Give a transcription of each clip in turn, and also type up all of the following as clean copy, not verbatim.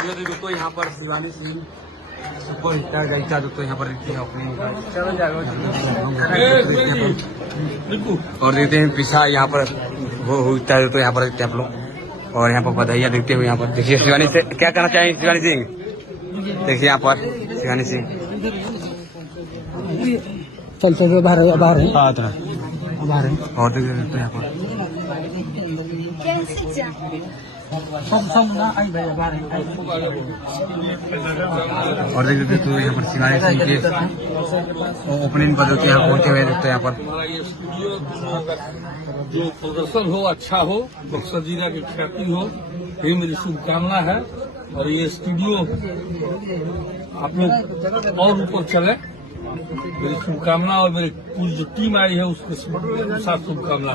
दोस्तों यहाँ पर शिवानी सिंह सुपर स्टार गायिका दोस्तों यहाँ पर रहती है अपनी। और देखते हैं पीछा यहाँ पर वो होता है तो यहाँ पर रहते हैं आप लोग। और यहाँ पर बधाइयाँ देखते हुए यहाँ पर देखिए शिवानी से क्या कहना चाहेंगे शिवानी सिंह। देखिए यहाँ पर शिवानी सिंह चल बाहर और देखिए यहाँ पर और देखिए तो यहाँ पर शिवानी सिंह के ओपनिंग बदल के यहाँ पहुंचे हुए देखते हैं यहाँ पर। जो प्रदर्शन हो अच्छा हो, बक्सर जिला की ख्याति हो, यही मेरी शुभकामना है। और ये स्टूडियो आप लोग और ऊपर चले, मेरी शुभकामना। और मेरी पूरी जो टीम आई है उसके साथ शुभकामना।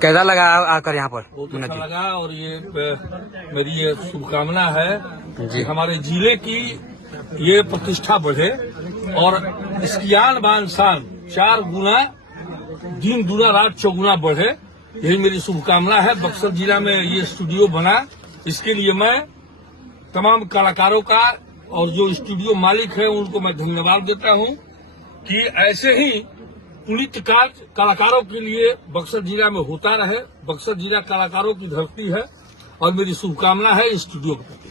कैसा लगा आकर यहाँ पर? बहुत अच्छा लगा। और ये मेरी ये शुभकामना है कि हमारे जिले की ये प्रतिष्ठा बढ़े और इसकी आन बान शान 4 गुना दिन दुना रात चौगुना बढ़े, यही मेरी शुभकामना है। बक्सर जिला में ये स्टूडियो बना, इसके लिए मैं तमाम कलाकारों का और जो स्टूडियो मालिक है उनको मैं धन्यवाद देता हूं कि ऐसे ही पुनीत कार्य कलाकारों के लिए बक्सर जिला में होता रहे। बक्सर जिला कलाकारों की धरती है और मेरी शुभकामना है स्टूडियो के प्रति।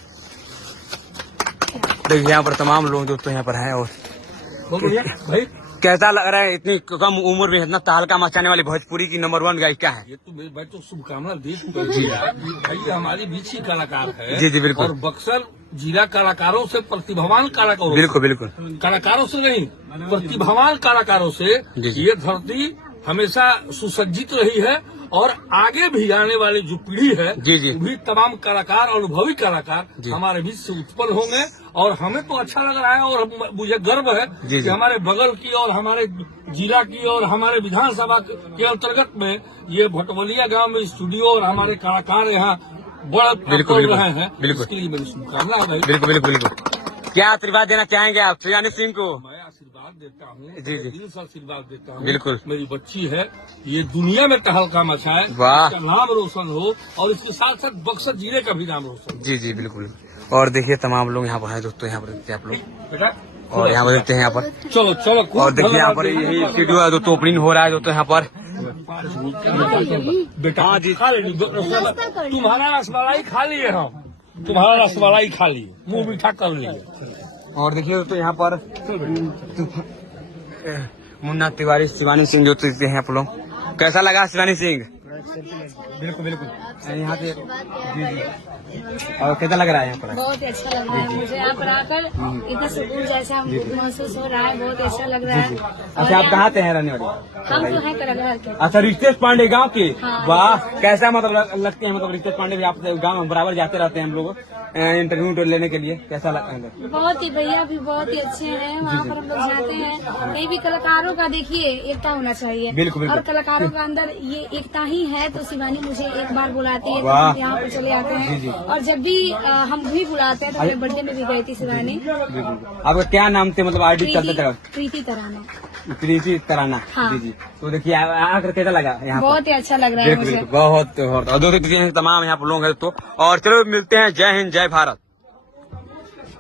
देखिए यहाँ पर तमाम लोग दोस्तों यहाँ पर हैं। और भाई कैसा लग रहा है इतनी कम उम्र में इतना तहलका मचाने वाली भोजपुरी की नंबर 1 गायिका है? ये तो मेरे भाई तो शुभकामना दे चुका है भाई, हमारी बीच ही कलाकार है। जी जी बिल्कुल। और बक्सर जिला कलाकारों से प्रतिभावान कलाकारों, बिल्कुल बिल्कुल कलाकारों से नहीं, प्रतिभावान कलाकारों से ये धरती हमेशा सुसज्जित रही है। और आगे भी आने वाली जो पीढ़ी है भी तमाम कलाकार, अनुभवी कलाकार हमारे बीच से उत्पन्न होंगे। और हमें तो अच्छा लग रहा है और मुझे गर्व है कि हमारे बगल की और हमारे जिला की और हमारे विधानसभा के अंतर्गत में ये भटवलिया गांव में स्टूडियो और हमारे कलाकार यहाँ बड़ा कर रहे हैं। इसके लिए मेरी शुभकामना है भाई। बिल्कुल बिल्कुल बिल्कुल। क्या आशीर्वाद देना चाहेंगे आप शिवानी सिंह को? मैं आशीर्वाद देता हूँ, जी दिल से आशीर्वाद देता हूँ। बिल्कुल। मेरी बच्ची है, ये दुनिया में तहलका मचाए, इसका नाम रोशन हो और इसके साथ साथ बक्सर जिले का भी नाम रोशन हो। जी जी बिल्कुल। और देखिए तमाम लोग यहाँ पर हैं दोस्तों, यहाँ पर देखते हैं आप लोग। बेटा और यहाँ पर देखते हैं यहाँ पर। चलो चलो। और देखिए यहाँ पर यही स्टूडियो है दोस्तों, ओपनिंग हो रहा है दोस्तों यहाँ पर। बेटा हाँ जी खा लीजिए, तुम्हारा रसमलाई खा लिए हम, तुम्हारा रसमलाई खा लिए, मुंह मीठा कर लिए। और देखिए दोस्तों यहाँ पर मुन्ना तिवारी शिवानी सिंह जो देखते हैं आप लोग। कैसा लगा शिवानी सिंह? बिल्कुल बिल्कुल। यहाँ से जी जी। और कैसा लग रहा है यहाँ पर? बहुत अच्छा लग रहा है मुझे यहाँ पर आकर, इतना सुकून जैसा महसूस हो रहा है, बहुत अच्छा लग रहा है। अच्छा आप कहाँ से हैं रहने वाले? हम तो हैं करगहर के। अच्छा रितेश पांडे गांव के? हाँ। वाह कैसा मतलब लगते हैं, मतलब रितेश पांडे भी आप गांव बराबर जाते रहते हैं हम लोग इंटरव्यू लेने के लिए, कैसा लगता है? बहुत ही भैया भी बहुत ही अच्छे हैं, वहाँ पर हम लोग जाते हैं। कहीं भी कलाकारों का देखिए एकता होना चाहिए। बिल्कुल और कलाकारों का अंदर ये एकता ही है। तो शिवानी मुझे एक बार बुलाती है तो हम यहाँ पर चले आते हैं। और जब भी हम भी बुलाते हैं तो मेरे बर्थडे में भी गई थी शिवानी। आपका क्या नाम थे, मतलब आईडी चलते थे? प्रीति तराना। प्रीति तराना। हाँ। जी जी। तो देखिए आकर कैसा लगा यहाँ? बहुत ही अच्छा लग रहा है मुझे। बहुत। और दो तमाम यहाँ पर लोग हैं तो। और चलो मिलते हैं। जय हिंद जय भारत।